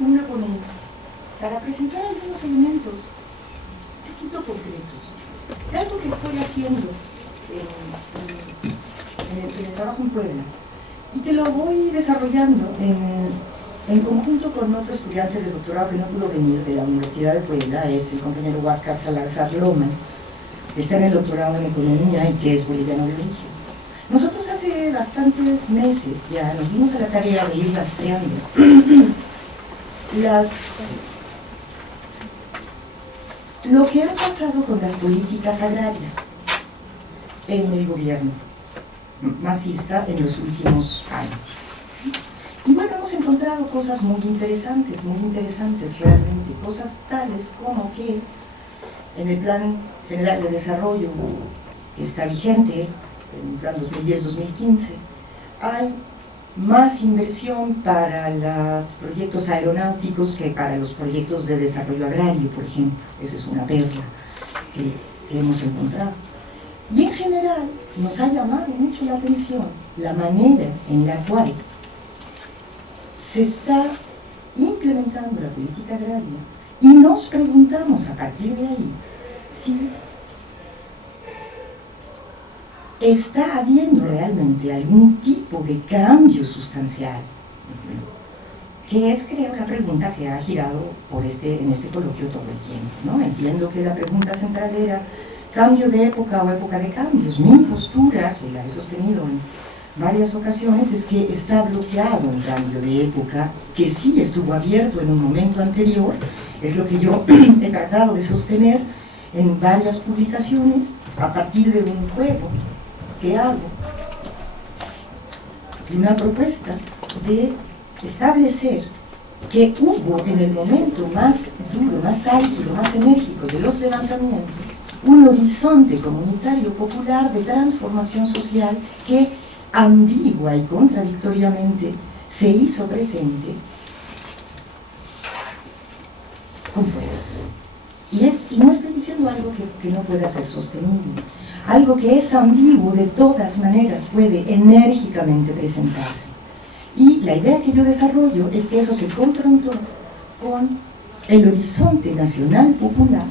Una ponencia para presentar algunos elementos un poquito concretos de algo que estoy haciendo en el trabajo en Puebla y que lo voy desarrollando en conjunto con otro estudiante de doctorado que no pudo venir de la Universidad de Puebla, es el compañero Huáscar Salazar Loma, que está en el doctorado en Economía y que es boliviano de origen. Nosotros hace bastantes meses ya nos dimos a la tarea de ir rastreando lo que ha pasado con las políticas agrarias en el gobierno masista en los últimos años. Y bueno, hemos encontrado cosas muy interesantes realmente, cosas tales como que en el Plan General de Desarrollo que está vigente, en el Plan 2010-2015, hay más inversión para los proyectos aeronáuticos que para los proyectos de desarrollo agrario, por ejemplo. Esa es una perla que hemos encontrado. Y en general nos ha llamado mucho la atención la manera en la cual se está implementando la política agraria y nos preguntamos a partir de ahí si está habiendo realmente algún tipo de cambio sustancial, que es, creo, la pregunta que ha girado en este coloquio todo el tiempo, ¿no? Entiendo que la pregunta central era cambio de época o época de cambios. Mi postura, que la he sostenido en varias ocasiones, es que está bloqueado el cambio de época, que sí estuvo abierto en un momento anterior, es lo que yo he tratado de sostener en varias publicaciones a partir de un juego que hago, de una propuesta de establecer que hubo en el momento más duro, más álgido, más enérgico de los levantamientos, un horizonte comunitario popular de transformación social que ambigua y contradictoriamente se hizo presente con fuerza. Y no estoy diciendo algo que no pueda ser sostenible. Algo que es ambiguo de todas maneras puede enérgicamente presentarse. Y la idea que yo desarrollo es que eso se confrontó con el horizonte nacional popular,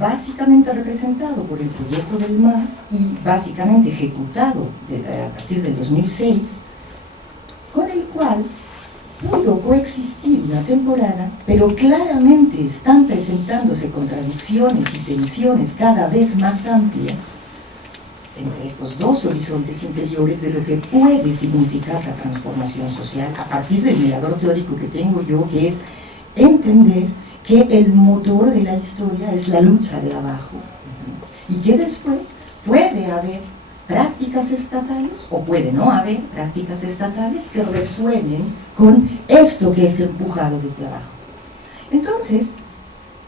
básicamente representado por el proyecto del MAS y básicamente ejecutado a partir del 2006, con el cual pudo coexistir una temporada, pero claramente están presentándose contradicciones y tensiones cada vez más amplias entre estos dos horizontes interiores de lo que puede significar la transformación social a partir del mirador teórico que tengo yo, que es entender que el motor de la historia es la lucha de abajo y que después puede haber prácticas estatales, o puede no haber prácticas estatales que resuenen con esto que es empujado desde abajo. Entonces,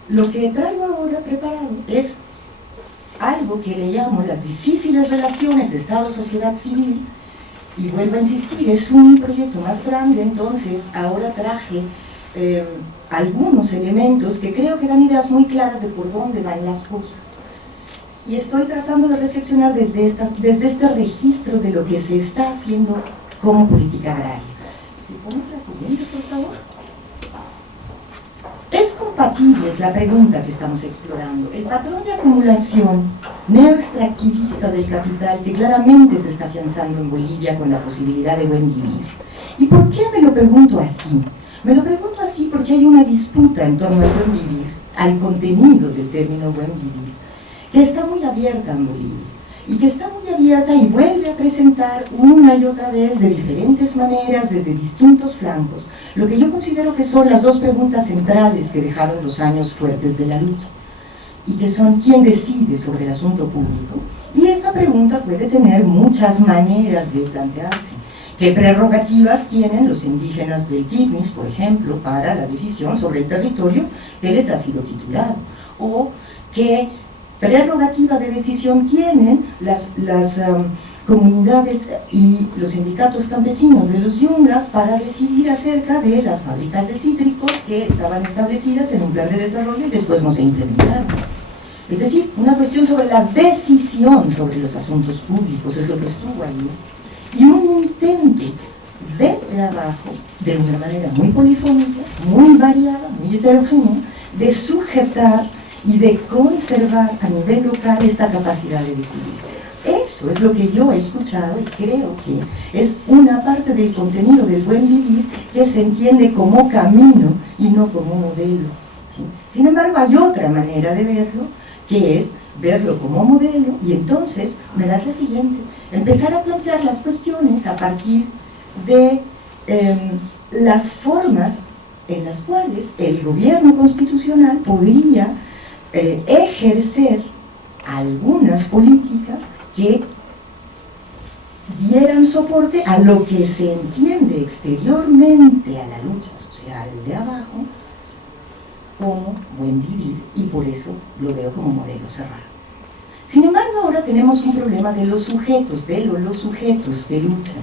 lo que traigo ahora preparado es algo que le llamo las difíciles relaciones Estado-sociedad civil, y vuelvo a insistir, es un proyecto más grande, entonces ahora traje algunos elementos que creo que dan ideas muy claras de por dónde van las cosas. Y estoy tratando de reflexionar desde este registro de lo que se está haciendo como política agraria. Si pones la siguiente, por favor. ¿Es compatible? Es la pregunta que estamos explorando. El patrón de acumulación neoextractivista del capital que claramente se está afianzando en Bolivia con la posibilidad de buen vivir. ¿Y por qué me lo pregunto así? Me lo pregunto así porque hay una disputa en torno al buen vivir, al contenido del término buen vivir, que está muy abierta en Bolivia. y que está muy abierta y vuelve a presentar una y otra vez de diferentes maneras, desde distintos flancos, lo que yo considero que son las dos preguntas centrales que dejaron los años fuertes de la lucha, y que son quién decide sobre el asunto público. Y esta pregunta puede tener muchas maneras de plantearse. ¿Qué prerrogativas tienen los indígenas del Quilmes, por ejemplo, para la decisión sobre el territorio que les ha sido titulado? ¿O qué prerrogativa de decisión tienen las comunidades y los sindicatos campesinos de los yungas para decidir acerca de las fábricas de cítricos que estaban establecidas en un plan de desarrollo y después no se implementaron? Es decir, una cuestión sobre la decisión sobre los asuntos públicos, es lo que estuvo ahí, y un intento desde abajo, de una manera muy polifónica, muy variada, muy heterogénea, de sujetar y de conservar a nivel local esta capacidad de decidir. Eso es lo que yo he escuchado y creo que es una parte del contenido del buen vivir que se entiende como camino y no como modelo, ¿sí? Sin embargo, hay otra manera de verlo, que es verlo como modelo, y entonces me das la siguiente: empezar a plantear las cuestiones a partir de las formas en las cuales el gobierno constitucional podría ejercer algunas políticas que dieran soporte a lo que se entiende exteriormente a la lucha social de abajo como buen vivir, y por eso lo veo como modelo cerrado. Sin embargo, ahora tenemos un problema de los sujetos, los sujetos que luchan,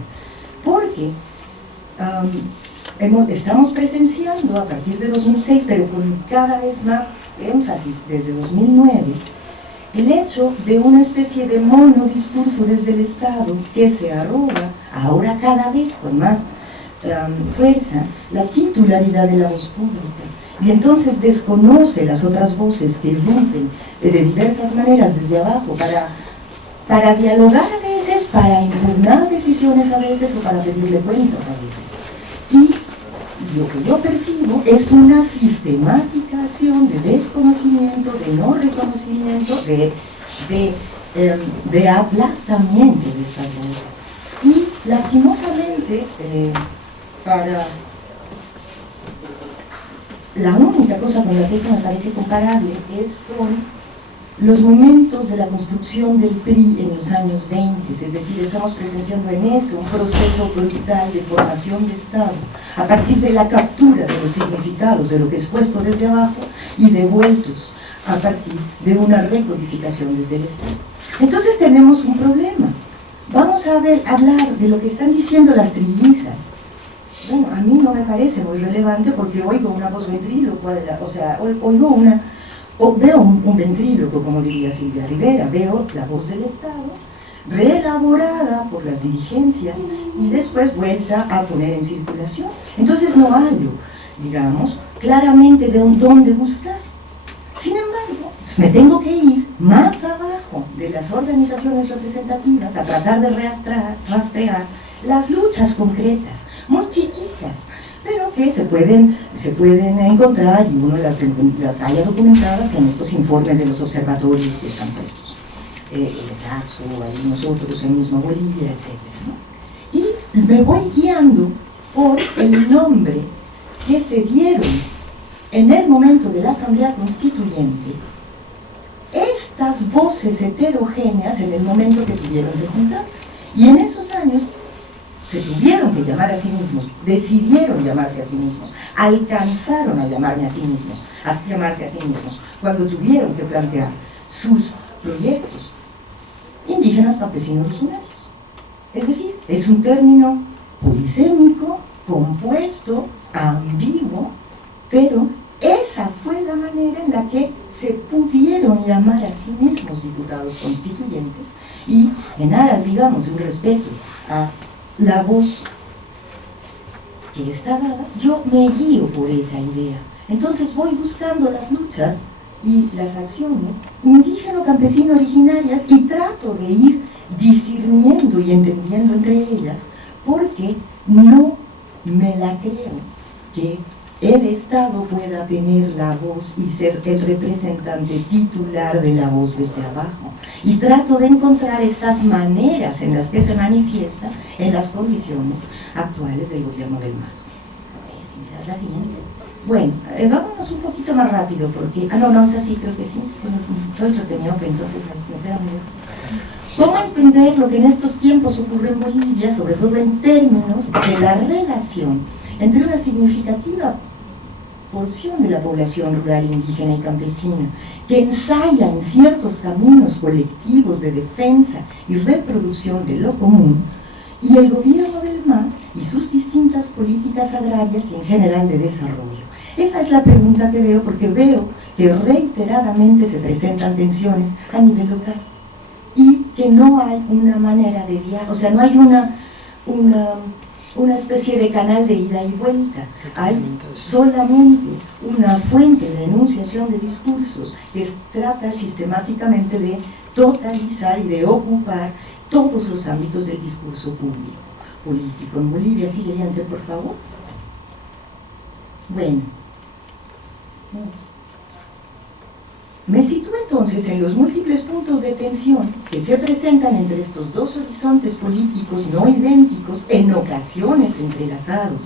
porque estamos presenciando a partir de 2006, pero con cada vez más énfasis desde 2009, el hecho de una especie de monodiscurso desde el Estado que se arroga, ahora cada vez con más fuerza, la titularidad de la voz pública, y entonces desconoce las otras voces que irrumpen de diversas maneras desde abajo para dialogar a veces, para impugnar decisiones a veces o para pedirle cuentas a veces. Y lo que yo percibo es una sistemática acción de desconocimiento, de no reconocimiento, de aplastamiento de estas voces. Y lastimosamente, para la única cosa con la que eso me parece comparable es con los momentos de la construcción del PRI en los años 20, es decir, estamos presenciando en eso un proceso brutal de formación de Estado a partir de la captura de los significados de lo que es puesto desde abajo y devueltos a partir de una recodificación desde el Estado. Entonces tenemos un problema. Vamos a hablar de lo que están diciendo las trillizas. Bueno, a mí no me parece muy relevante porque oigo una voz ventrílocua, o sea, veo un ventríloco, como diría Silvia Rivera, veo la voz del Estado, reelaborada por las dirigencias y después vuelta a poner en circulación. Entonces no hallo, digamos, claramente de dónde buscar. Sin embargo, me tengo que ir más abajo de las organizaciones representativas a tratar de rastrear las luchas concretas, muy chiquitas, pero que se pueden encontrar, y uno las haya documentadas en estos informes de los observatorios que están puestos, el Taxo, ahí nosotros, el mismo Bolivia, etc., ¿no? Y me voy guiando por el nombre que se dieron en el momento de la Asamblea Constituyente estas voces heterogéneas en el momento que tuvieron que juntarse. Y en esos años se tuvieron que llamar a sí mismos, decidieron llamarse a sí mismos, alcanzaron a llamarse a sí mismos, cuando tuvieron que plantear sus proyectos indígenas, campesinos, originarios. Es decir, es un término polisémico, compuesto, ambiguo, pero esa fue la manera en la que se pudieron llamar a sí mismos diputados constituyentes, y en aras, digamos, de un respeto a la voz que está dada, yo me guío por esa idea. Entonces voy buscando las luchas y las acciones indígena, campesino, originarias, y trato de ir discerniendo y entendiendo entre ellas, porque no me la creo que el Estado pueda tener la voz y ser el representante titular de la voz desde abajo. Y trato de encontrar estas maneras en las que se manifiesta en las condiciones actuales del gobierno del MAS. Si me das la siguiente. Bueno, vámonos un poquito más rápido porque... no, es así, creo que sí. Estoy entretenido, entonces me queda muy bien. ¿Cómo entender lo que en estos tiempos ocurre en Bolivia, sobre todo en términos de la relación entre una significativa porción de la población rural, indígena y campesina, que ensaya en ciertos caminos colectivos de defensa y reproducción de lo común, y el gobierno del MAS y sus distintas políticas agrarias y en general de desarrollo? Esa es la pregunta que veo, porque veo que reiteradamente se presentan tensiones a nivel local y que no hay una manera de diálogo, o sea, no hay una especie de canal de ida y vuelta. Hay solamente una fuente de enunciación de discursos que trata sistemáticamente de totalizar y de ocupar todos los ámbitos del discurso político. En Bolivia, siguiente, por favor. Bueno, me sitúo entonces en los múltiples puntos de tensión que se presentan entre estos dos horizontes políticos no idénticos, en ocasiones entrelazados,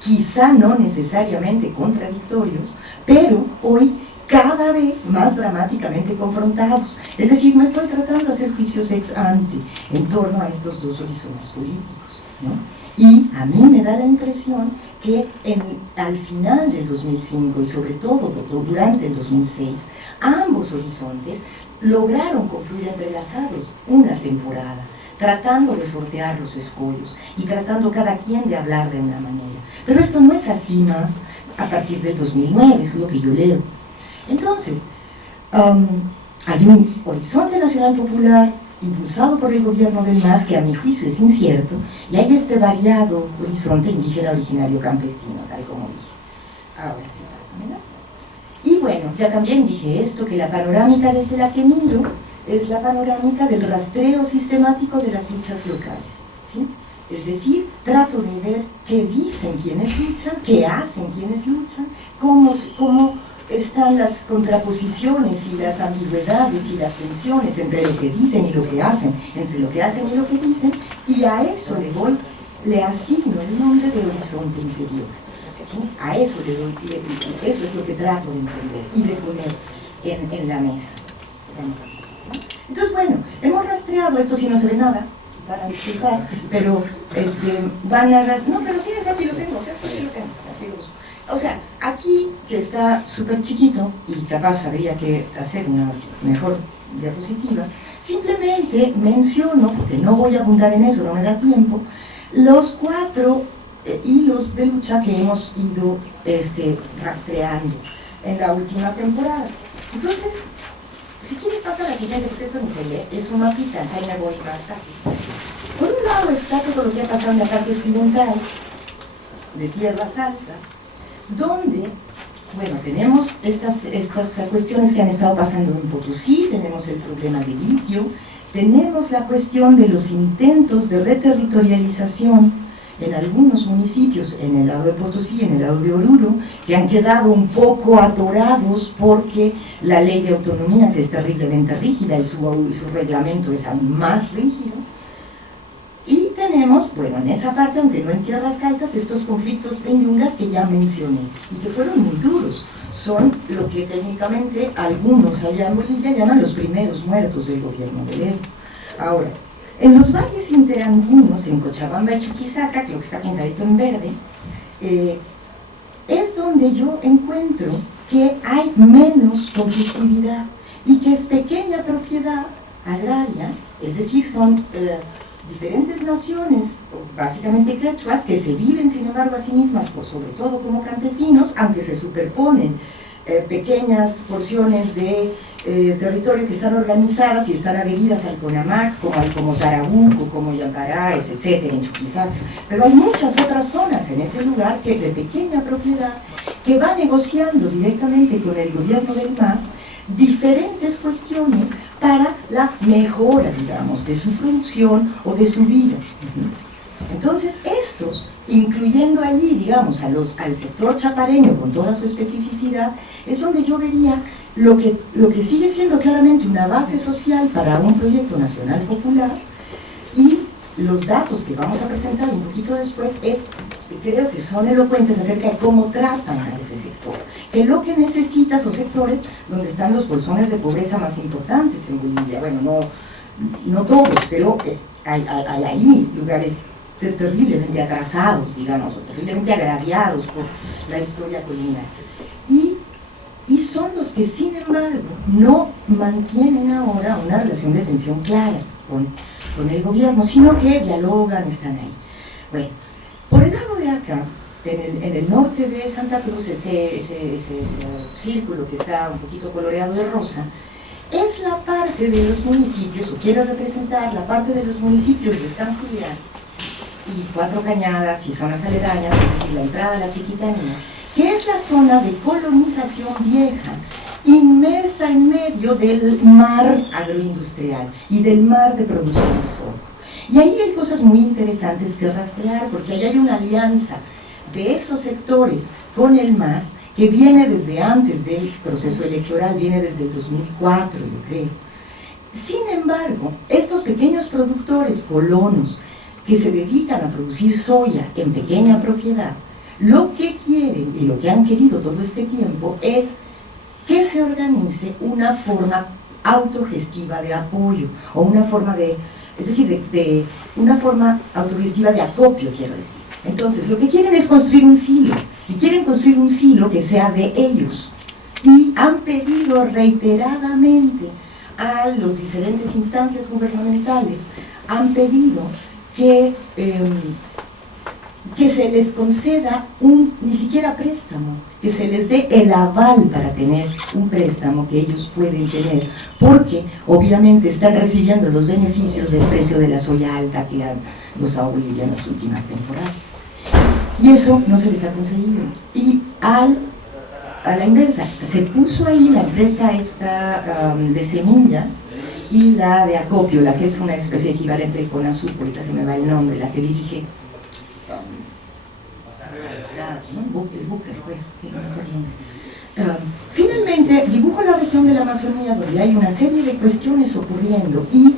quizá no necesariamente contradictorios, pero hoy cada vez más dramáticamente confrontados. Es decir, no estoy tratando de hacer juicios ex ante en torno a estos dos horizontes políticos, ¿no? Y a mí me da la impresión que al final del 2005 y sobre todo durante el 2006, ambos horizontes lograron confluir entrelazados una temporada, tratando de sortear los escollos y tratando cada quien de hablar de una manera. Pero esto no es así más a partir del 2009, es lo que yo leo. Entonces, hay un horizonte nacional popular impulsado por el gobierno del MAS, que a mi juicio es incierto, y hay este variado horizonte indígena originario campesino, tal como dije. Ahora sí, pásamela. Y bueno, ya también dije esto, que la panorámica desde la que miro es la panorámica del rastreo sistemático de las luchas locales, ¿sí? Es decir, trato de ver qué dicen quienes luchan, qué hacen quienes luchan, cómo están las contraposiciones y las ambigüedades y las tensiones entre lo que dicen y lo que hacen, entre lo que hacen y lo que dicen, y a eso le asigno el nombre de horizonte interior. ¿Sí? A eso eso es lo que trato de entender y de poner en la mesa. Entonces, bueno, hemos rastreado, esto si no se ve nada, van a disculpar, pero van a rastrear, no, pero sí, aquí lo tengo, o sea, aquí lo tengo, aquí lo busco. O sea, aquí, que está súper chiquito, y capaz habría que hacer una mejor diapositiva, simplemente menciono, porque no voy a abundar en eso, no me da tiempo, los 4 hilos de lucha que hemos ido rastreando en la última temporada. Entonces, si quieres pasar a la siguiente, porque esto ni se lee, es un mapita, ahí me voy más fácil. Por un lado está todo lo que ha pasado en la parte occidental, de tierras altas, donde, bueno, tenemos estas cuestiones que han estado pasando en Potosí, tenemos el problema del litio, tenemos la cuestión de los intentos de reterritorialización en algunos municipios, en el lado de Potosí, en el lado de Oruro, que han quedado un poco atorados porque la ley de autonomías es terriblemente rígida y su reglamento es aún más rígido. Y tenemos, bueno, en esa parte, aunque no en tierras altas, estos conflictos en yungas que ya mencioné y que fueron muy duros. Son lo que técnicamente algunos allá en Bolivia llaman los primeros muertos del gobierno de Evo. Ahora, en los valles interandinos, en Cochabamba y Chuquisaca, que lo que está pintadito en verde, es donde yo encuentro que hay menos conflictividad y que es pequeña propiedad agraria, es decir, son diferentes naciones, básicamente quechuas, que se viven sin embargo a sí mismas, sobre todo como campesinos, aunque se superponen pequeñas porciones de territorio que están organizadas y están adheridas al CONAMAC, como Tarabuco, como Yancará, etcétera, en Chuquisaca. Pero hay muchas otras zonas en ese lugar que es de pequeña propiedad, que va negociando directamente con el gobierno del MAS diferentes cuestiones para la mejora, digamos, de su producción o de su vida. Entonces estos, incluyendo allí, digamos, al sector chapareño con toda su especificidad, es donde yo vería lo que sigue siendo claramente una base social para un proyecto nacional popular, y los datos que vamos a presentar un poquito después creo que son elocuentes acerca de cómo tratan a ese sector, que lo que necesita son sectores donde están los bolsones de pobreza más importantes en Bolivia. Bueno, no todos, pero hay ahí lugares terriblemente atrasados, digamos, o terriblemente agraviados por la historia colonial. Y son los que, sin embargo, no mantienen ahora una relación de tensión clara con el gobierno, sino que dialogan, están ahí. Bueno, por el lado de acá, en el norte de Santa Cruz, ese círculo que está un poquito coloreado de rosa, es la parte de los municipios, o quiero representar la parte de los municipios de San Julián y Cuatro Cañadas y zonas aledañas, es decir, la entrada a la Chiquitanía, que es la zona de colonización vieja, inmersa en medio del mar agroindustrial y del mar de producción de sorgo. Y ahí hay cosas muy interesantes que rastrear, porque ahí hay una alianza de esos sectores con el MAS que viene desde antes del proceso electoral, viene desde el 2004, yo creo. Sin embargo, estos pequeños productores colonos que se dedican a producir soya en pequeña propiedad, lo que quieren y lo que han querido todo este tiempo es que se organice una forma autogestiva de apoyo, o una forma es decir, de una forma autogestiva de acopio, quiero decir. Entonces, lo que quieren es construir un silo, y quieren construir un silo que sea de ellos. Y han pedido reiteradamente a las diferentes instancias gubernamentales, han pedido que se les conceda ni siquiera préstamo, que se les dé el aval para tener un préstamo que ellos pueden tener, porque obviamente están recibiendo los beneficios del precio de la soya alta que han gozado Bolivia en las últimas temporadas. Y eso no se les ha conseguido. Y a la inversa, se puso ahí la empresa esta de semillas y la de acopio, la que es una especie equivalente de Conasur, ahorita se me va el nombre, la que dirige finalmente dibujo la región de la Amazonía, donde hay una serie de cuestiones ocurriendo, y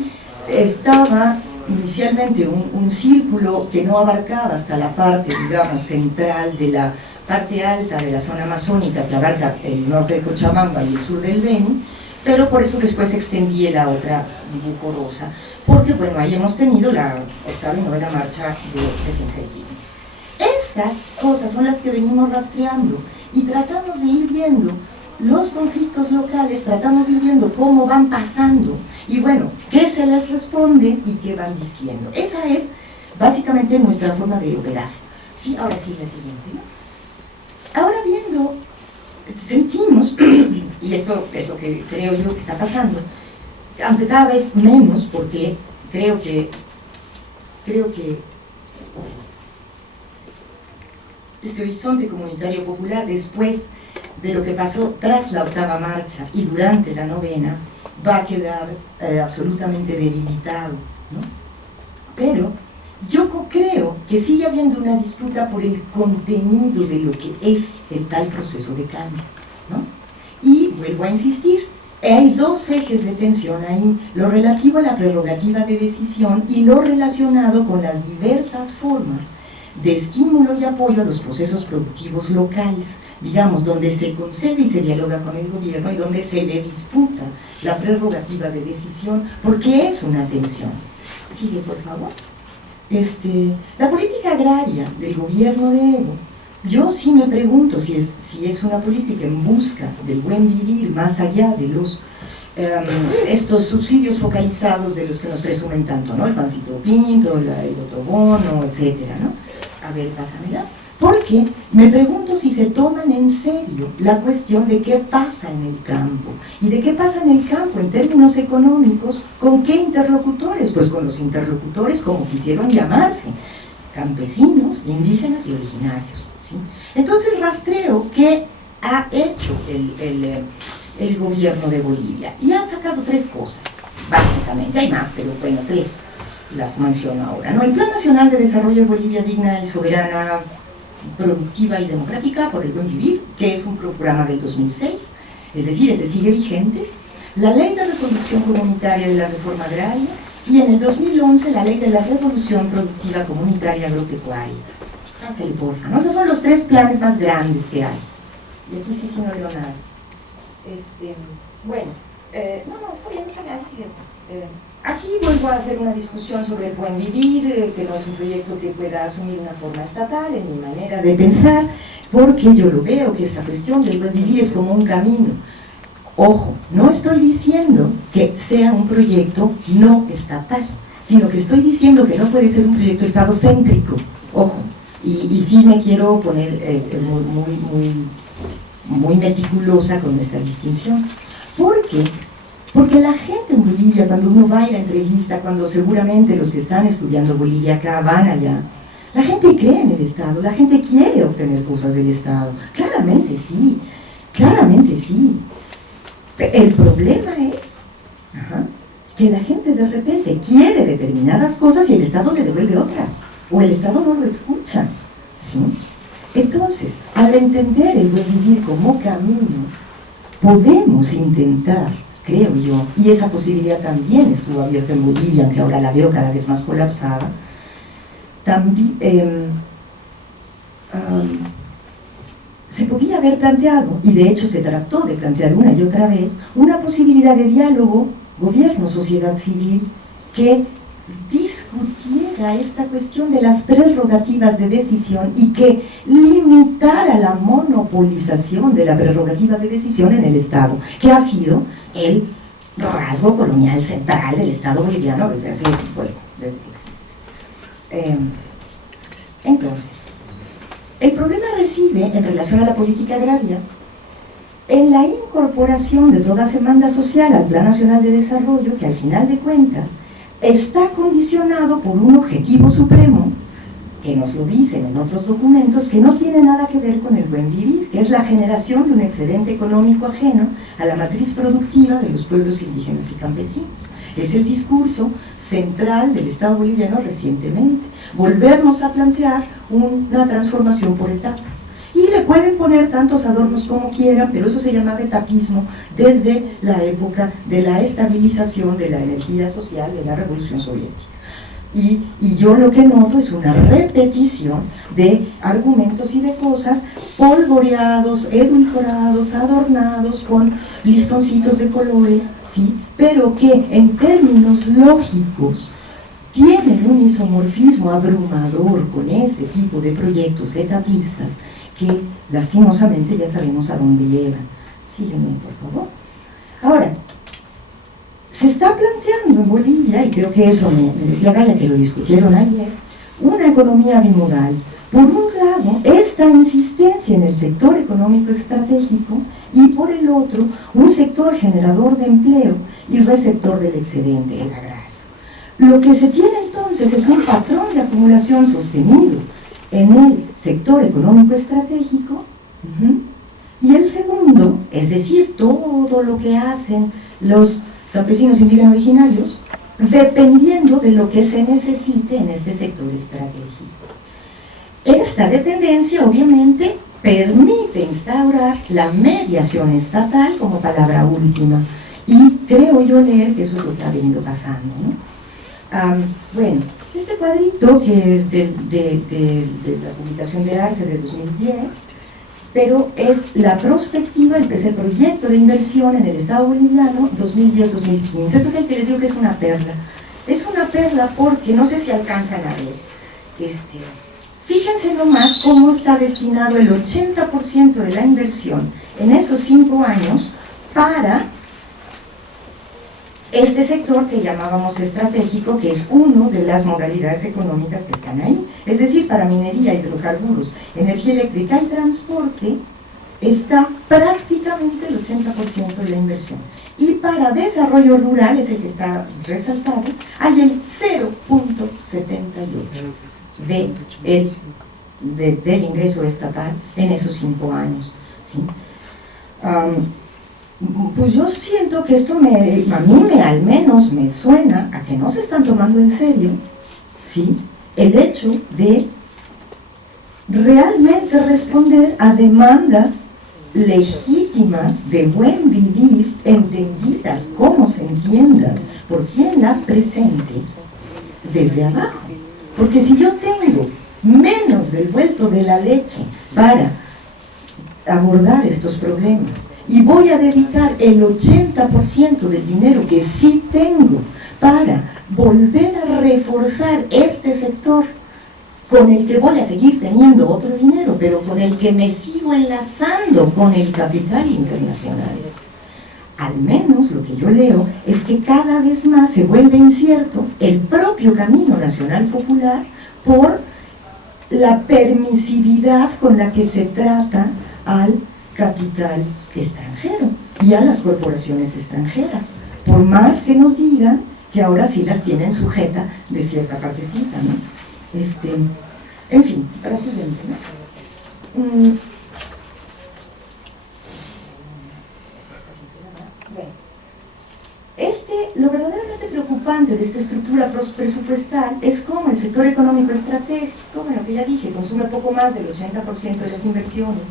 estaba inicialmente un círculo que no abarcaba hasta la parte, digamos, central de la parte alta de la zona amazónica, que abarca el norte de Cochabamba y el sur del Beni, pero por eso después extendí la otra dibujo rosa, porque bueno, ahí hemos tenido la octava y novena marcha de defensa de Quilmes. Estas cosas son las que venimos rastreando y tratamos de ir viendo los conflictos locales, tratamos de ir viendo cómo van pasando y bueno, qué se les responde y qué van diciendo. Esa es básicamente nuestra forma de operar. ¿Sí? Ahora sí, la siguiente, ¿no? Ahora viendo, sentimos, y esto es lo que creo yo que está pasando, aunque cada vez menos, porque creo que este horizonte comunitario popular, después de lo que pasó tras la octava marcha y durante la novena, va a quedar absolutamente debilitado, ¿no? Pero yo creo que sigue habiendo una disputa por el contenido de lo que es el tal proceso de cambio, ¿no? Y vuelvo a insistir, hay dos ejes de tensión ahí, lo relativo a la prerrogativa de decisión y lo relacionado con las diversas formas de estímulo y apoyo a los procesos productivos locales, digamos, donde se concede y se dialoga con el gobierno y donde se le disputa la prerrogativa de decisión, porque es una tensión. Sigue, por favor. La política agraria del gobierno de Evo, yo sí me pregunto si es una política en busca del buen vivir, más allá de estos subsidios focalizados de los que nos presumen tanto, ¿no? El pancito pinto, el otro bono, etcétera, ¿no? A ver, pásamela. Porque me pregunto si se toman en serio la cuestión de qué pasa en el campo. ¿Y de qué pasa en el campo en términos económicos? ¿Con qué interlocutores? Pues con los interlocutores como quisieron llamarse, campesinos, indígenas y originarios, ¿sí? Entonces rastreo qué ha hecho el gobierno de Bolivia. Y han sacado tres cosas, básicamente. Hay más, pero bueno, tres. las menciono ahora, ¿no? El Plan Nacional de Desarrollo de Bolivia Digna y Soberana, Productiva y Democrática por el Buen Vivir, que es un programa del 2006, es decir, ese sigue vigente. La Ley de Reproducción Comunitaria de la Reforma Agraria, y en el 2011 la Ley de la Revolución Productiva Comunitaria Agropecuaria. Pásale, porfa, ¿no? Esos son los tres planes más grandes que hay. Y aquí sí no leo nada. Bueno, no, está bien, sigue. Aquí vuelvo a hacer una discusión sobre el buen vivir, que no es un proyecto que pueda asumir una forma estatal en mi manera de pensar, porque yo lo veo que esta cuestión del buen vivir es como un camino. Ojo, no estoy diciendo que sea un proyecto no estatal, sino que estoy diciendo que no puede ser un proyecto estadocéntrico. Ojo, y sí me quiero poner muy meticulosa con esta distinción. ¿Por qué? Porque la gente en Bolivia, cuando uno va a ir a entrevista, cuando seguramente los que están estudiando Bolivia acá van allá, la gente cree en el Estado, la gente quiere obtener cosas del Estado. Claramente sí, claramente sí. El problema es que la gente de repente quiere determinadas cosas y el Estado le devuelve otras, o el Estado no lo escucha, ¿sí? Entonces, al entender el buen vivir como camino, podemos intentar, creo yo, y esa posibilidad también estuvo abierta en Bolivia, aunque ahora la veo cada vez más colapsada, también se podía haber planteado, y de hecho se trató de plantear una y otra vez, una posibilidad de diálogo gobierno-sociedad civil que discutiera esta cuestión de las prerrogativas de decisión y que limitara la monopolización de la prerrogativa de decisión en el Estado, que ha sido el rasgo colonial central del Estado boliviano desde hace, bueno, desde que existe. Entonces, el problema reside, en relación a la política agraria, en la incorporación de toda demanda social al Plan Nacional de Desarrollo, que al final de cuentas está condicionado por un objetivo supremo, que nos lo dicen en otros documentos, que no tiene nada que ver con el buen vivir, que es la generación de un excedente económico ajeno a la matriz productiva de los pueblos indígenas y campesinos. Es el discurso central del Estado boliviano recientemente. Volvernos a plantear una transformación por etapas. Y le pueden poner tantos adornos como quieran, pero eso se llamaba etapismo desde la época de la estabilización de la energía social de la Revolución Soviética. Y yo lo que noto es una repetición de argumentos y de cosas polvoreados, edulcorados, adornados con listoncitos de colores, ¿sí? Pero que en términos lógicos tienen un isomorfismo abrumador con ese tipo de proyectos etapistas que lastimosamente ya sabemos a dónde llevan. Sígueme, por favor. Ahora, se está planteando en Bolivia, y creo que eso me decía Gaya que lo discutieron ayer, una economía bimodal. Por un lado, esta insistencia en el sector económico estratégico y por el otro, un sector generador de empleo y receptor del excedente, el agrario. Lo que se tiene entonces es un patrón de acumulación sostenido en el sector económico estratégico, y el segundo, es decir, todo lo que hacen los campesinos indígenas originarios, dependiendo de lo que se necesite en este sector estratégico. Esta dependencia, obviamente, permite instaurar la mediación estatal como palabra última, y creo yo leer que eso es lo que ha venido pasando, ¿no? Bueno, este cuadrito, que es de la publicación de Arce de 2010, pero es la prospectiva, es el proyecto de inversión en el Estado boliviano 2010-2015. Este es el que les digo que es una perla. Es una perla porque, no sé si alcanzan a ver, fíjense nomás cómo está destinado el 80% de la inversión en esos 5 años para este sector que llamábamos estratégico, que es una de las modalidades económicas que están ahí, es decir, para minería, hidrocarburos, energía eléctrica y transporte, está prácticamente el 80% de la inversión. Y para desarrollo rural, es el que está resaltado, hay el 0.78 del ingreso estatal en esos 5 años, ¿sí? pues yo siento que esto a mí al menos me suena a que no se están tomando en serio, ¿sí?, el hecho de realmente responder a demandas legítimas de buen vivir, entendidas como se entiendan por quien las presente desde abajo. Porque si yo tengo menos del vuelto de la leche para abordar estos problemas y voy a dedicar el 80% del dinero que sí tengo para volver a reforzar este sector, con el que voy a seguir teniendo otro dinero, pero con el que me sigo enlazando con el capital internacional, al menos lo que yo leo es que cada vez más se vuelve incierto el propio camino nacional popular por la permisividad con la que se trata al capital extranjero y a las corporaciones extranjeras, por más que nos digan que ahora sí las tienen sujeta de cierta partecita, ¿no? En fin, para la siguiente, ¿no? Lo verdaderamente preocupante de esta estructura presupuestal es cómo el sector económico estratégico, bueno, que ya dije, consume poco más del 80% de las inversiones,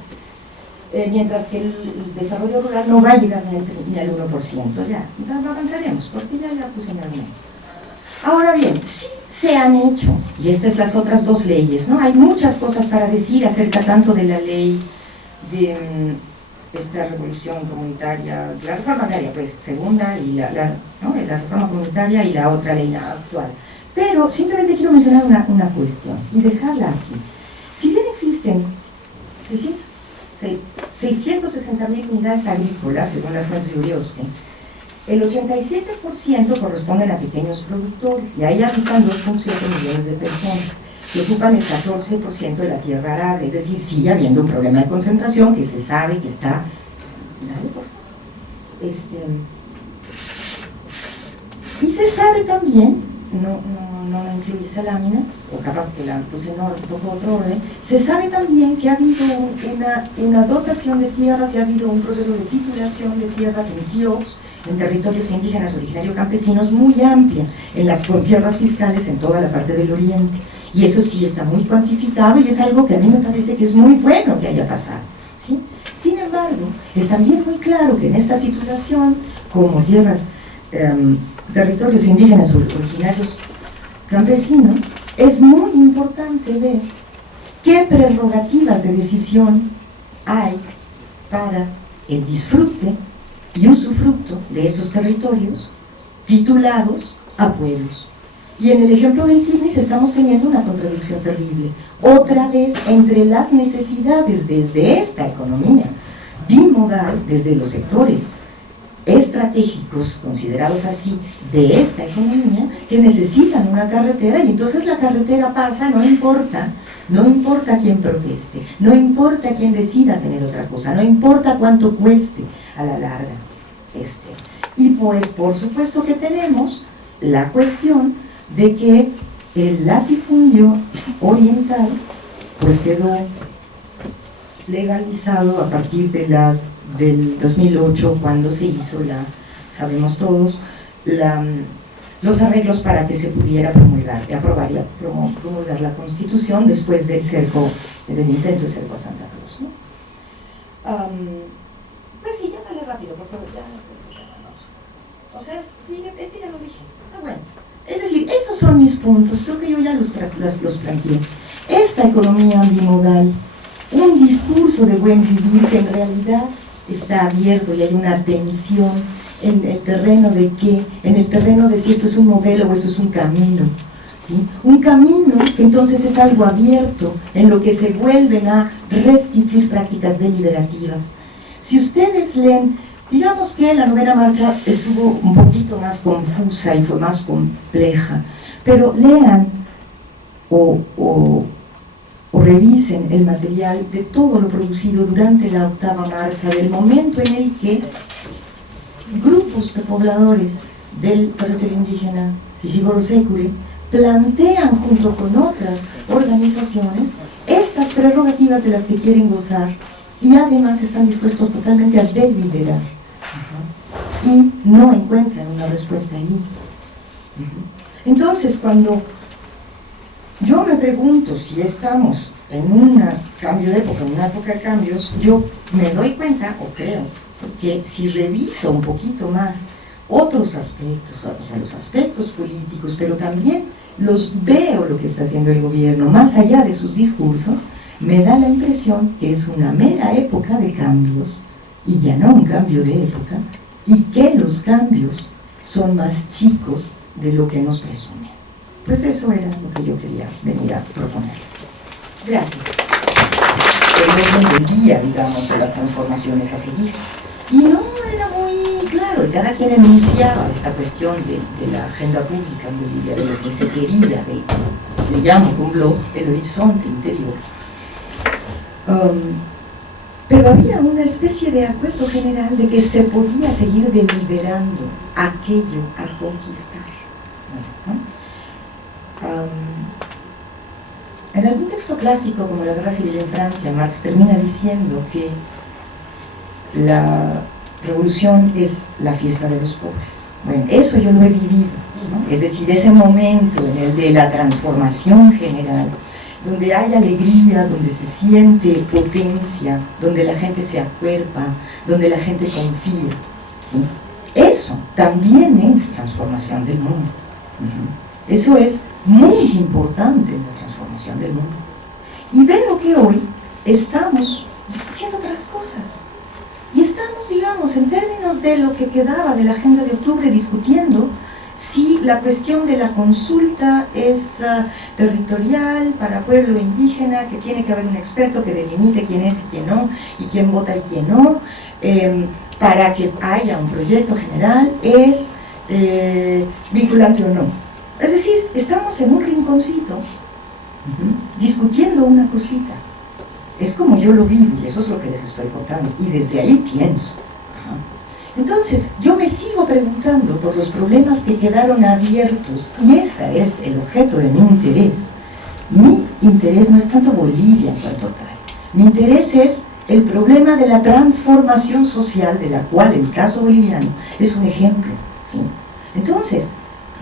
mientras que el desarrollo rural no va a llegar ni al 1%, ya avanzaremos, porque ya puse en argumento. Ahora bien, sí se han hecho, y estas las otras dos leyes, ¿no? Hay muchas cosas para decir acerca tanto de la ley de esta revolución comunitaria, la reforma agraria, pues, segunda, y la reforma comunitaria y la otra ley actual. Pero simplemente quiero mencionar una cuestión y dejarla así. Si bien existen 660.000 unidades agrícolas, según las fuentes de Urioste, el 87% corresponden a pequeños productores, y ahí habitan 2.7 millones de personas, que ocupan el 14% de la tierra arable, es decir, sigue habiendo un problema de concentración que se sabe que está... Y se sabe también, no incluye esa lámina, o capaz que la puse en otro orden, se sabe también que ha habido una dotación de tierras y ha habido un proceso de titulación de tierras en TIOPS, en territorios indígenas originarios campesinos, muy amplia, con tierras fiscales en toda la parte del oriente. Y eso sí está muy cuantificado y es algo que a mí me parece que es muy bueno que haya pasado, ¿sí? Sin embargo, es también muy claro que en esta titulación, como tierras, territorios indígenas originarios campesinos, es muy importante ver qué prerrogativas de decisión hay para el disfrute y usufructo de esos territorios titulados a pueblos. Y en el ejemplo del Quilmes estamos teniendo una contradicción terrible, otra vez entre las necesidades desde esta economía bimodal, desde los sectores estratégicos, considerados así, de esta economía, que necesitan una carretera, y entonces la carretera pasa, no importa quién proteste, no importa quién decida tener otra cosa, no importa cuánto cueste a la larga. Y pues por supuesto que tenemos la cuestión de que el latifundio oriental pues quedó legalizado a partir del 2008, cuando se hizo sabemos todos, los arreglos para que se pudiera promulgar la Constitución después del intento de cerco a Santa Cruz, ¿no? Pues sí, ya dale rápido, por favor, ya vamos. O sea, es que ya lo dije. Bueno. Es decir, esos son mis puntos, creo que yo ya los planteé. Esta economía bimodal, un discurso de buen vivir que en realidad está abierto y hay una tensión en el terreno de qué, en el terreno de si esto es un modelo o esto es un camino. ¿Sí? Un camino que entonces es algo abierto, en lo que se vuelven a restituir prácticas deliberativas. Si ustedes leen, digamos que la novena marcha estuvo un poquito más confusa y fue más compleja, pero lean o revisen el material de todo lo producido durante la octava marcha, del momento en el que grupos de pobladores del territorio indígena Sisiborosecure plantean junto con otras organizaciones estas prerrogativas de las que quieren gozar y además están dispuestos totalmente a deliberar. y no encuentran una respuesta ahí. Entonces, cuando yo me pregunto si estamos en un cambio de época, en una época de cambios, yo me doy cuenta, o creo, que si reviso un poquito más otros aspectos, o sea, los aspectos políticos, pero también los veo lo que está haciendo el gobierno, más allá de sus discursos, me da la impresión que es una mera época de cambios, y ya no un cambio de época, y que los cambios son más chicos de lo que nos presumen. Pues eso era lo que yo quería venir a proponerles. Gracias. El orden del día, digamos, de las transformaciones a seguir. Y no era muy claro, y cada quien enunciaba esta cuestión de la agenda pública en Bolivia, de lo que se quería, le llamo con blog el horizonte interior. Pero había una especie de acuerdo general de que se podía seguir deliberando aquello a conquistar. En algún texto clásico como la Guerra Civil en Francia, Marx termina diciendo que la revolución es la fiesta de los pobres. Bueno, eso yo lo he vivido, ¿no? Es decir, ese momento en el de la transformación general, donde hay alegría, donde se siente potencia, donde la gente se acuerpa, donde la gente confía, ¿sí? Eso también es transformación del mundo. Eso es muy importante en la transformación del mundo. Y veo que hoy estamos discutiendo otras cosas. Y estamos, digamos, en términos de lo que quedaba de la agenda de octubre, discutiendo si la cuestión de la consulta es territorial para pueblo indígena, que tiene que haber un experto que delimite quién es y quién no, y quién vota y quién no, para que haya un proyecto general, es vinculante o no. Es decir, estamos en un rinconcito discutiendo una cosita. Es como yo lo vivo, y eso es lo que les estoy contando, y desde ahí pienso. Entonces, yo me sigo preguntando por los problemas que quedaron abiertos, y ese es el objeto de mi interés. Mi interés no es tanto Bolivia en cuanto tal. Mi interés es el problema de la transformación social, de la cual el caso boliviano es un ejemplo, ¿sí? Entonces,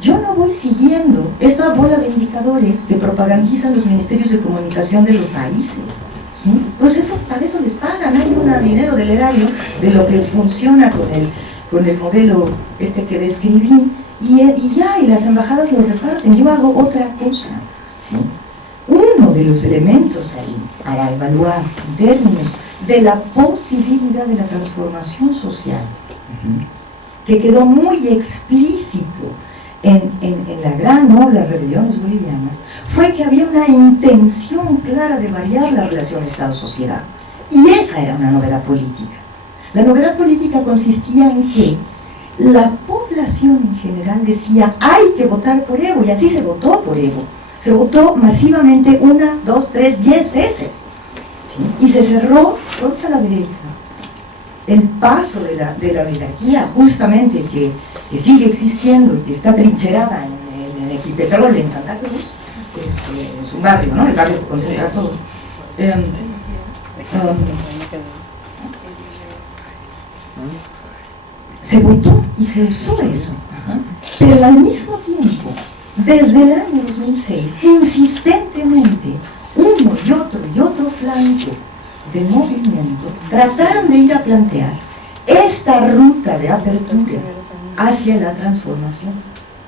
yo no voy siguiendo esta bola de indicadores que propagandizan los ministerios de comunicación de los países, ¿sí? Pues eso, para eso les pagan, hay un dinero del erario de lo que funciona con el modelo que describí, y las embajadas lo reparten. Yo hago otra cosa, ¿sí? Uno de los elementos ahí para evaluar en términos de la posibilidad de la transformación social, que quedó muy explícito en la gran ola de rebeliones bolivianas, fue que había una intención clara de variar la relación Estado-sociedad. Y esa era una novedad política. La novedad política consistía en que la población en general decía: hay que votar por Evo, y así se votó por Evo. Se votó masivamente 1, 2, 3, 10 veces, ¿sí? Y se cerró contra la derecha el paso de la oligarquía, justamente que sigue existiendo y que está trincherada en Equipetrol, en Santa Cruz, es un barrio, ¿no? El barrio que concentra todo. Se votó y se usó eso, pero al mismo tiempo, desde el año 2006, insistentemente, uno y otro flanco de movimiento trataron de ir a plantear esta ruta de apertura hacia la transformación.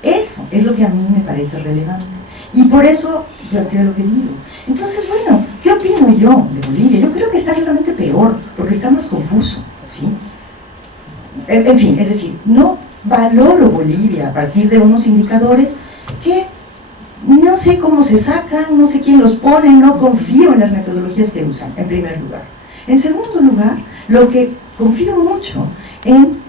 Eso es lo que a mí me parece relevante, y por eso planteo lo que digo. Entonces, bueno, ¿qué opino yo de Bolivia? Yo creo que está realmente peor, porque está más confuso, ¿sí? En fin, es decir, no valoro Bolivia a partir de unos indicadores que no sé cómo se sacan, no sé quién los pone, no confío en las metodologías que usan, en primer lugar. En segundo lugar, lo que confío mucho en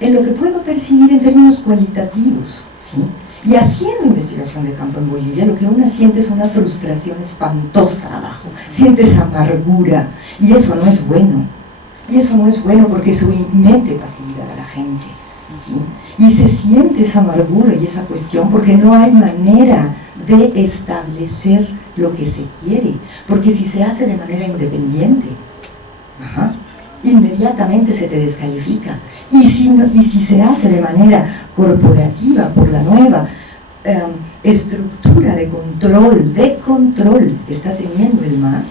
lo que puedo percibir en términos cualitativos, ¿sí? Y haciendo investigación de campo en Bolivia, lo que uno siente es una frustración espantosa abajo, sientes amargura, y eso no es bueno. Y eso no es bueno porque eso mete pasividad a la gente, ¿sí? Y se siente esa amargura y esa cuestión porque no hay manera de establecer lo que se quiere, porque si se hace de manera independiente, inmediatamente se te descalifica. Y si se hace de manera corporativa por la nueva estructura de control que está teniendo el MAS,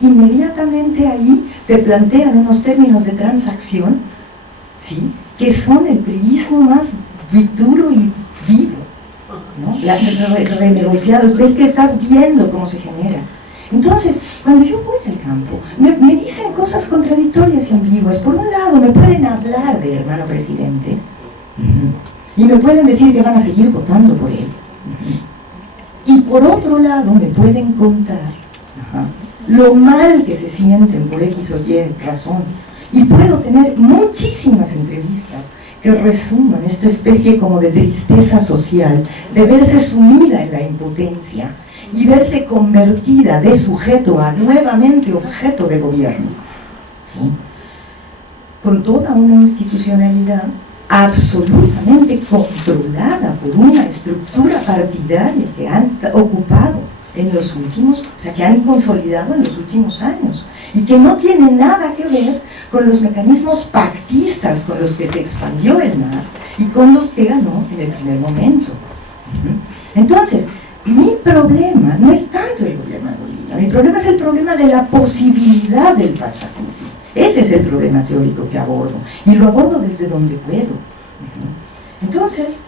inmediatamente ahí te plantean unos términos de transacción, ¿sí?, que son el priismo más duro y vivo, ¿no? Renegociados, ves que estás viendo cómo se genera. Entonces, cuando yo voy al campo, me dicen cosas contradictorias y ambiguas. Por un lado, me pueden hablar de hermano presidente, y me pueden decir que van a seguir votando por él. Y por otro lado, me pueden contar lo mal que se sienten por X o Y razones. Y puedo tener muchísimas entrevistas que resuman esta especie como de tristeza social, de verse sumida en la impotencia y verse convertida de sujeto a nuevamente objeto de gobierno, ¿sí?, con toda una institucionalidad absolutamente controlada por una estructura partidaria que han ocupado en los últimos, o sea, que han consolidado en los últimos años, y que no tiene nada que ver con los mecanismos pactistas con los que se expandió el MAS y con los que ganó en el primer momento. Entonces, mi problema no es tanto el gobierno de Bolivia, mi problema es el problema de la posibilidad del Pachacuti. Ese es el problema teórico que abordo, y lo abordo desde donde puedo. Entonces,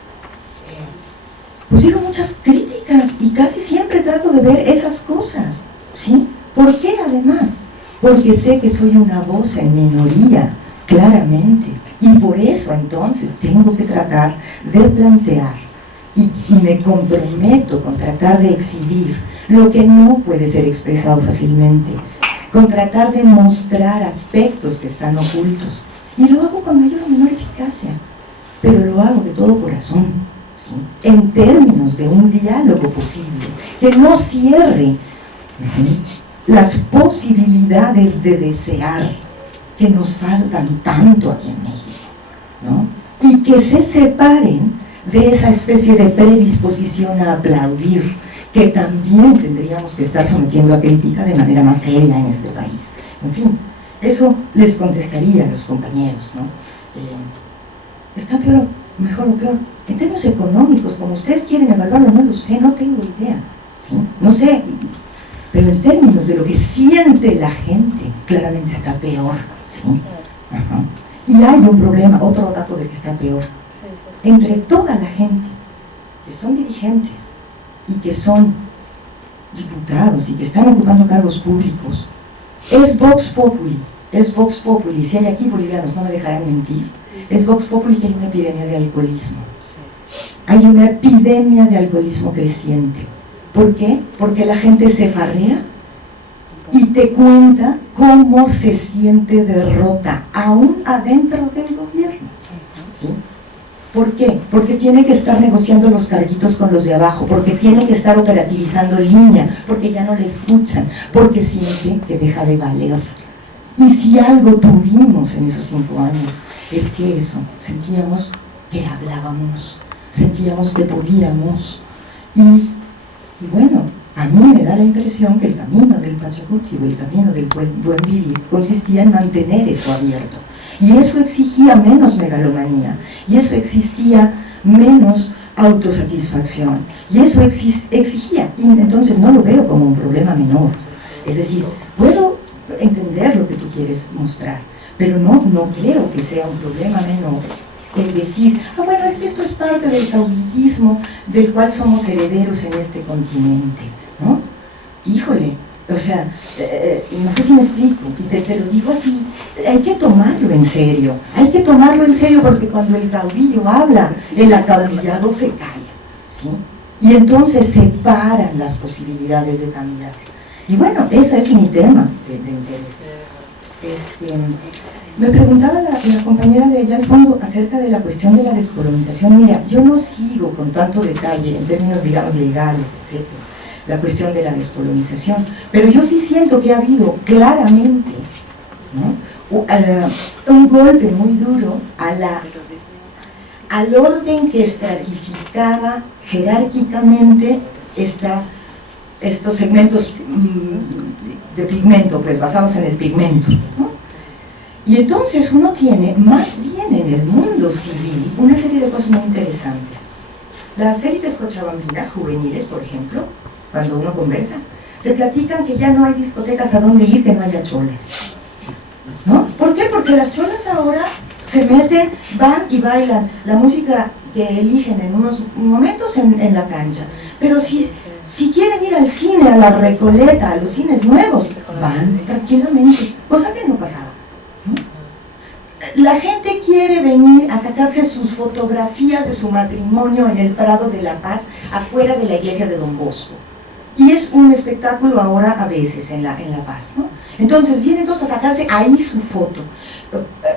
pues digo muchas críticas, y casi siempre trato de ver esas cosas, ¿sí? ¿Por qué además? Porque sé que soy una voz en minoría, claramente, y por eso entonces tengo que tratar de plantear, y me comprometo con tratar de exhibir lo que no puede ser expresado fácilmente, con tratar de mostrar aspectos que están ocultos, y lo hago con mayor o menor eficacia, pero lo hago de todo corazón, ¿sí?, en términos de un diálogo posible, que no cierre las posibilidades de desear que nos faltan tanto aquí en México, ¿no?, y que se separen de esa especie de predisposición a aplaudir que también tendríamos que estar sometiendo a crítica de manera más seria en este país. En fin, eso les contestaría a los compañeros, ¿no? ¿Está peor, mejor o peor? En términos económicos, como ustedes quieren evaluarlo, no lo sé, no tengo idea, ¿sí? No sé, pero en términos de lo que siente la gente, claramente está peor, ¿sí? Y hay un problema, otro dato de que está peor. Entre toda la gente que son dirigentes y que son diputados y que están ocupando cargos públicos, es Vox Populi, si hay aquí bolivianos no me dejarán mentir, es Vox Populi que hay una epidemia de alcoholismo. Hay una epidemia de alcoholismo creciente. ¿Por qué? Porque la gente se farrea y te cuenta cómo se siente derrota, aún adentro del gobierno, ¿sí? ¿Por qué? Porque tiene que estar negociando los carguitos con los de abajo, porque tiene que estar operativizando línea, porque ya no le escuchan, porque siente que deja de valer. Y si algo tuvimos en esos 5 años, es que eso, sentíamos que hablábamos, sentíamos que podíamos, y bueno, a mí me da la impresión que el camino del Pachacuti o el camino del buen vivir consistía en mantener eso abierto. Y eso exigía menos megalomanía, y eso exigía menos autosatisfacción, y eso exigía, y entonces no lo veo como un problema menor. Es decir, puedo entender lo que tú quieres mostrar, pero no creo que sea un problema menor el decir, bueno, es que esto es parte del caudillismo del cual somos herederos en este continente, ¿no? Híjole, o sea, no sé si me explico, y te lo digo así, hay que tomarlo en serio, porque cuando el caudillo habla, el acaudillado se calla, ¿sí? Y entonces se paran las posibilidades de cambiar. Y bueno, ese es mi tema de interés. Me preguntaba la compañera de allá al fondo acerca de la cuestión de la descolonización. Mira, yo no sigo con tanto detalle en términos, digamos, legales, etc., la cuestión de la descolonización, pero yo sí siento que ha habido claramente, ¿no?, un golpe muy duro al orden que estratificaba jerárquicamente estos segmentos de pigmento, pues basados en el pigmento, ¿no? Y entonces uno tiene, más bien en el mundo civil, una serie de cosas muy interesantes. Las élites cochabambinas juveniles, por ejemplo, cuando uno conversa, te platican que ya no hay discotecas a donde ir que no haya cholas, ¿no? ¿Por qué? Porque las cholas ahora se meten, van y bailan la música que eligen en unos momentos en la cancha. Pero si quieren ir al cine, a la Recoleta, a los cines nuevos, van tranquilamente, cosa que no pasaba, ¿no? La gente quiere venir a sacarse sus fotografías de su matrimonio en el Prado de la Paz, afuera de la iglesia de Don Bosco. Y es un espectáculo ahora a veces en la Paz, ¿no? Entonces vienen todos a sacarse ahí su foto.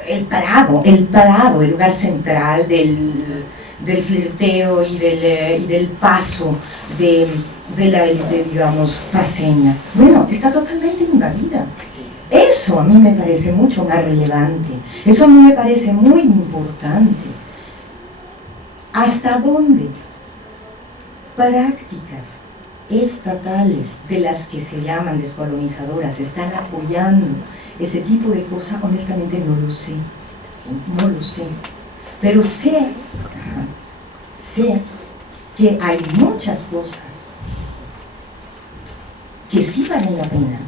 El Prado, el lugar central del flirteo y del paso de la élite, digamos, paseña. Bueno, está totalmente invadida. Eso a mí me parece mucho más relevante. Eso a mí me parece muy importante. ¿Hasta dónde prácticas estatales de las que se llaman descolonizadoras están apoyando ese tipo de cosas? Honestamente no lo sé, no lo sé, pero sé que hay muchas cosas que sí valen la pena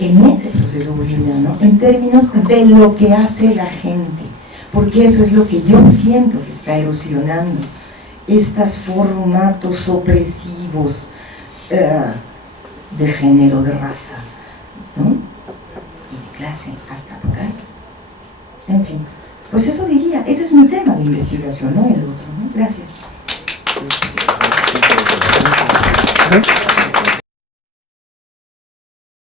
en ese proceso boliviano, en términos de lo que hace la gente, porque eso es lo que yo siento que está erosionando estos formatos opresivos de género, de raza, ¿no? Y de clase, hasta por ahí. En fin, pues eso diría, ese es mi tema de investigación, no el otro, ¿no? Gracias.